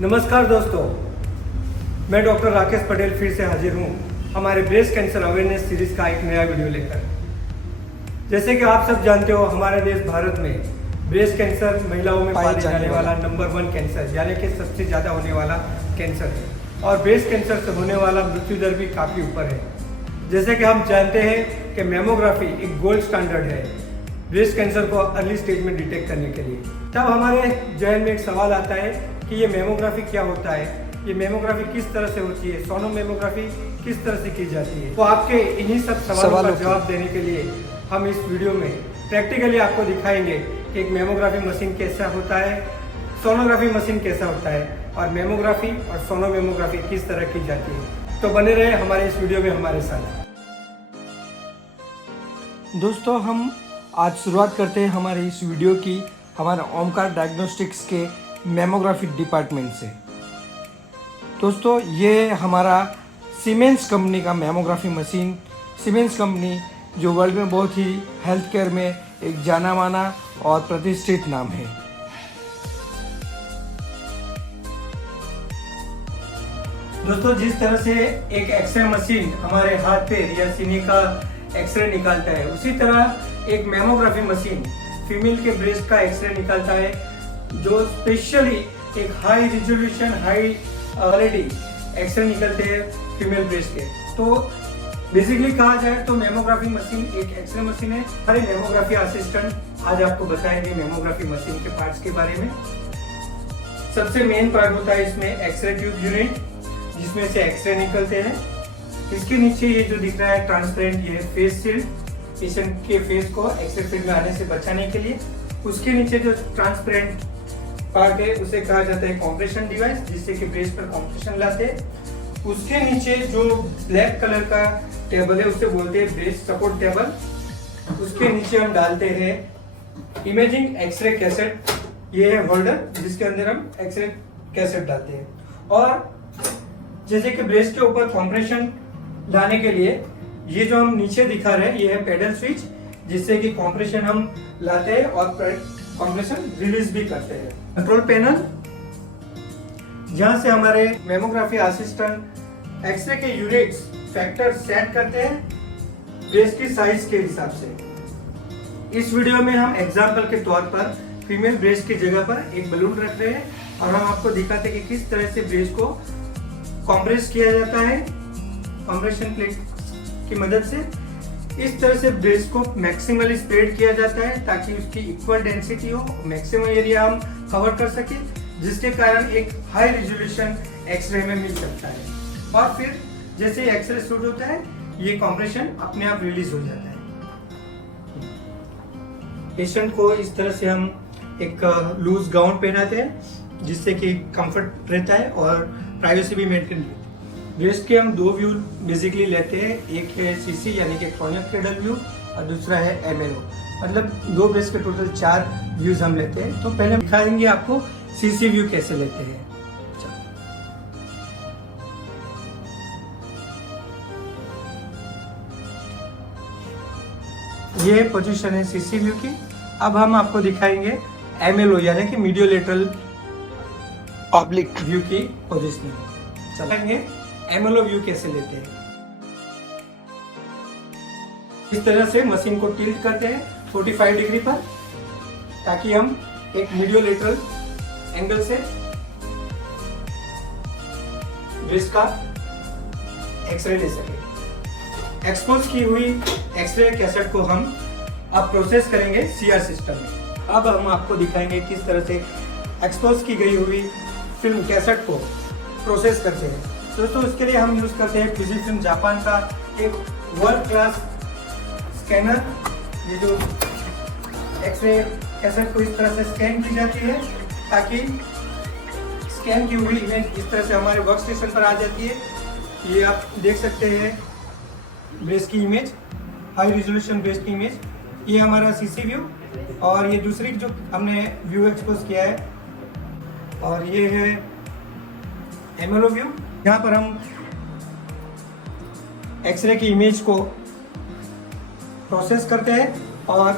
नमस्कार दोस्तों, मैं डॉक्टर राकेश पटेल फिर से हाजिर हूँ हमारे ब्रेस्ट कैंसर अवेयरनेस सीरीज का एक नया वीडियो लेकर। जैसे कि आप सब जानते हो, हमारे देश भारत में ब्रेस्ट कैंसर महिलाओं में पाए जाने वाला नंबर 1 कैंसर यानी कि सबसे ज़्यादा होने वाला कैंसर है और ब्रेस्ट कैंसर से होने वाला मृत्यु दर भी काफ़ी ऊपर है। जैसे कि हम जानते हैं कि मेमोग्राफी एक गोल्ड स्टैंडर्ड है ब्रेस्ट कैंसर को अर्ली स्टेज में डिटेक्ट करने के लिए। तब हमारे जहन में एक सवाल आता है कि ये मेमोग्राफी क्या होता है, ये मेमोग्राफी किस तरह से होती है, सोनो मेमोग्राफी किस तरह से की जाती है। तो आपके इन्हीं सब सवालों का जवाब देने के लिए हम इस वीडियो में प्रैक्टिकली आपको दिखाएंगे कि एक मेमोग्राफी मशीन कैसा होता है, सोनोग्राफी मशीन कैसा होता है और मेमोग्राफी और सोनो मेमोग्राफी किस तरह की जाती है। तो बने रहे हमारे इस वीडियो में हमारे साथ। दोस्तों, हम आज शुरुआत करते हैं हमारे इस वीडियो की हमारे ओमकार डायग्नोस्टिक्स के मेमोग्राफी डिपार्टमेंट से। दोस्तों, ये हमारा सीमेंस कंपनी का मेमोग्राफी मशीन, सीमेंस कंपनी जो वर्ल्ड में बहुत ही हेल्थ केयर में एक जाना माना और प्रतिष्ठित नाम है। दोस्तों, जिस तरह से एक एक्सरे मशीन हमारे हाथ पैर या सीने का एक्सरे निकालता है, उसी तरह एक मेमोग्राफी मशीन फीमेल के ब्रेस्ट का एक्सरे निकालता है, जो स्पेशली एक high resolution high quality x-ray निकलते हैं फीमेल ब्रेस्ट के। तो बेसिकली कहा जाए तो मेमोग्राफी मशीन एक एक्सरे मशीन है। हमारे मेमोग्राफी असिस्टेंट आज आपको बताएंगे मेमोग्राफी मशीन के पार्ट्स के बारे में। सबसे मेन पार्ट होता है इसमें एक्सरे ट्यूब यूनिट, जिसमें से एक्सरे निकलते हैं। इसके नीचे ये जो दिख रहा है ट्रांसपेरेंट, ये फेस शील्ड, पेशेंट के फेस को एक्सरे फील्ड में आने से बचाने के लिए। उसके नीचे जो ट्रांसपेरेंट पार्ट है उसे कहा जाता है कंप्रेशन डिवाइस, जिससे कि ब्रेस्ट पर कंप्रेशन लाते हैं। उसके नीचे जो ब्लैक कलर का टेबल है उसे बोलते हैं ब्रेस्ट सपोर्ट टेबल। उसके नीचे हम डालते हैं इमेजिंग एक्सरे कैसेट, ये है होल्डर जिसके अंदर हम एक्सरे कैसेट डालते हैं। और जैसे कि ब्रेस्ट के ऊपर कंप्रेशन लाने के लिए ये जो हम नीचे दिखा रहे हैं ये है पेडल स्विच, जिससे कि कंप्रेशन हम लाते हैं और कंप्रेशन रिलीज भी करते हैं। कंट्रोल पैनल, जहां से हमारे मेमोग्राफी असिस्टेंट एक्सरे के यूनिट्स फैक्टर सेट करते हैं ब्रेस्ट की साइज के हिसाब से। इस वीडियो में हम एग्जांपल के तौर पर फीमेल ब्रेस्ट की जगह पर एक बलून रख रहे हैं और हम आपको दिखाते हैं कि किस तरह से ब्रेस्ट को कंप्रेस किया जाता है कंप्रेशन प्लेट की मदद से। इस तरह से ब्रेस्ट को मैक्सिमली स्प्रेड किया जाता है ताकि उसकी इक्वल डेंसिटी हो, मैक्सिमम एरिया हम कवर कर सके, जिसके कारण एक हाई रिजोल्यूशन एक्सरे में मिल सकता है। और फिर जैसे एक्सरे शूट होता है ये कंप्रेशन अपने आप रिलीज हो जाता है। पेशेंट को इस तरह से हम एक लूज गाउन पहनाते हैं जिससे कि कंफर्ट रहता है और प्राइवेसी भी मेंटेन रहती है। ब्रेस्ट के हम 2 व्यू बेसिकली लेते हैं, एक है सीसी यानी कि क्रोनिक क्रेडल व्यू और दूसरा है एमएलओ, मतलब 2 ब्रेस्ट के टोटल 4 व्यूज हम लेते हैं। तो पहले दिखाएंगे आपको सीसी व्यू कैसे लेते हैं। ये पोजीशन है सीसी व्यू की। अब हम आपको दिखाएंगे एमएलओ यानी कि मीडियो लेटरल ऑब्लिक व्यू की पोजीशन। चलेंगे एमएलओ व्यू कैसे लेते हैं। इस तरह से मशीन को टिल्ट करते हैं 45 डिग्री पर ताकि हम एक मीडियो लेटरल एंगल से ब्रेस्ट का एक्सरे ले सके। एक्सपोज की हुई एक्सरे कैसेट को हम अब प्रोसेस करेंगे सीआर सिस्टम में। अब हम आपको दिखाएंगे किस तरह से एक्सपोज की गई हुई फिल्म कैसेट को प्रोसेस करते हैं। दोस्तों, इसके लिए हम यूज करते हैं फिजिफिल्म जापान का एक वर्ल्ड क्लास स्कैनर। ये जो एक्सरे कैसेट को इस तरह से स्कैन की जाती है ताकि स्कैन की हुई इमेज इस तरह से हमारे वर्क स्टेशन पर आ जाती है। ये आप देख सकते हैं ब्रेस्ट की इमेज, हाई रिजोल्यूशन ब्रेस्ट की इमेज। ये हमारा सीसी व्यू और ये दूसरी जो हमने व्यू एक्सपोज किया है, और ये है एमएलओ व्यू। यहाँ पर हम एक्सरे की इमेज को प्रोसेस करते हैं और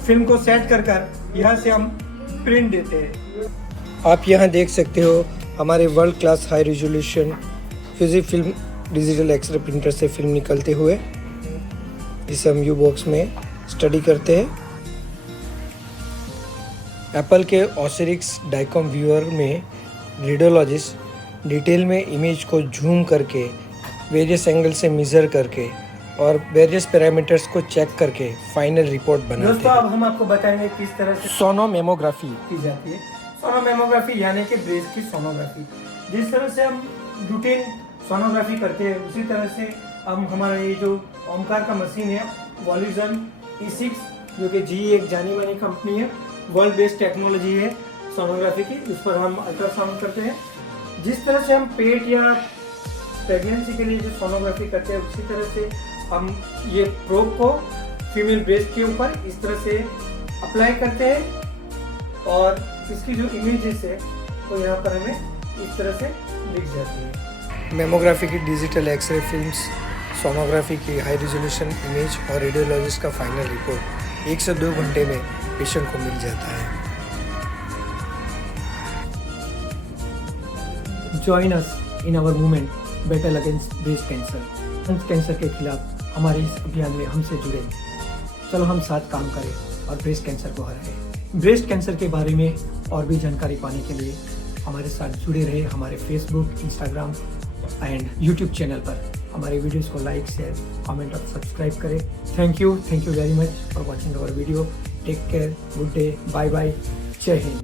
फिल्म को सेट कर यहाँ से हम प्रिंट देते हैं। आप यहाँ देख सकते हो हमारे world class high resolution Fuji film digital x-ray printer से फिल्म निकलते हुए, जिसे हम यू बॉक्स में स्टडी करते हैं। एप्पल के ऑसिरिक्स डाइकॉम व्यूअर में रेडियोलॉजिस्ट डिटेल में इमेज को जूम करके, वेरियस एंगल से मेजर करके और वेरियस पैरामीटर्स को चेक करके फाइनल रिपोर्ट बनाते हैं। दोस्तों, अब हम आपको बताएंगे किस तरह से सोनोमेमोग्राफी की जाती है। सोनोमेमोग्राफी यानी कि ब्रेस्ट की सोनोग्राफी। जिस तरह से हम रूटीन सोनोग्राफी करते हैं, उसी तरह से हम हमारा ये जो ओमकार का मशीन है वॉल्यूजन E6, जो कि GE एक जानी मानी कंपनी है, वर्ल्ड बेस्ड टेक्नोलॉजी है सोनोग्राफी की, उस पर हम अल्ट्रासाउंड करते हैं। जिस तरह से हम पेट या प्रेगनेंसी के लिए जो सोनोग्राफी करते हैं, उसी तरह से हम ये प्रोब को फीमेल ब्रेस्ट के ऊपर इस तरह से अप्लाई करते हैं और इसकी जो इमेजेस है वो यहाँ पर हमें इस तरह से दिख जाती है। मेमोग्राफी की डिजिटल एक्सरे फिल्म्स, सोनोग्राफी की हाई रेजोल्यूशन इमेज और रेडियोलॉजिस्ट का फाइनल रिपोर्ट 1 से 2 घंटे में पेशेंट को मिल जाता है। Join us in our movement battle against breast cancer. Cancer के खिलाफ हमारे इस अभियान में हमसे जुड़े। चलो हम साथ काम करें और ब्रेस्ट कैंसर को हराएं। ब्रेस्ट कैंसर के बारे में और भी जानकारी पाने के लिए हमारे साथ जुड़े रहे हमारे Facebook, Instagram and YouTube channel पर। हमारे वीडियोस को लाइक, शेयर, कमेंट और सब्सक्राइब करें। Thank you very much for watching our video. Take care, good day, bye bye, जय हिंद।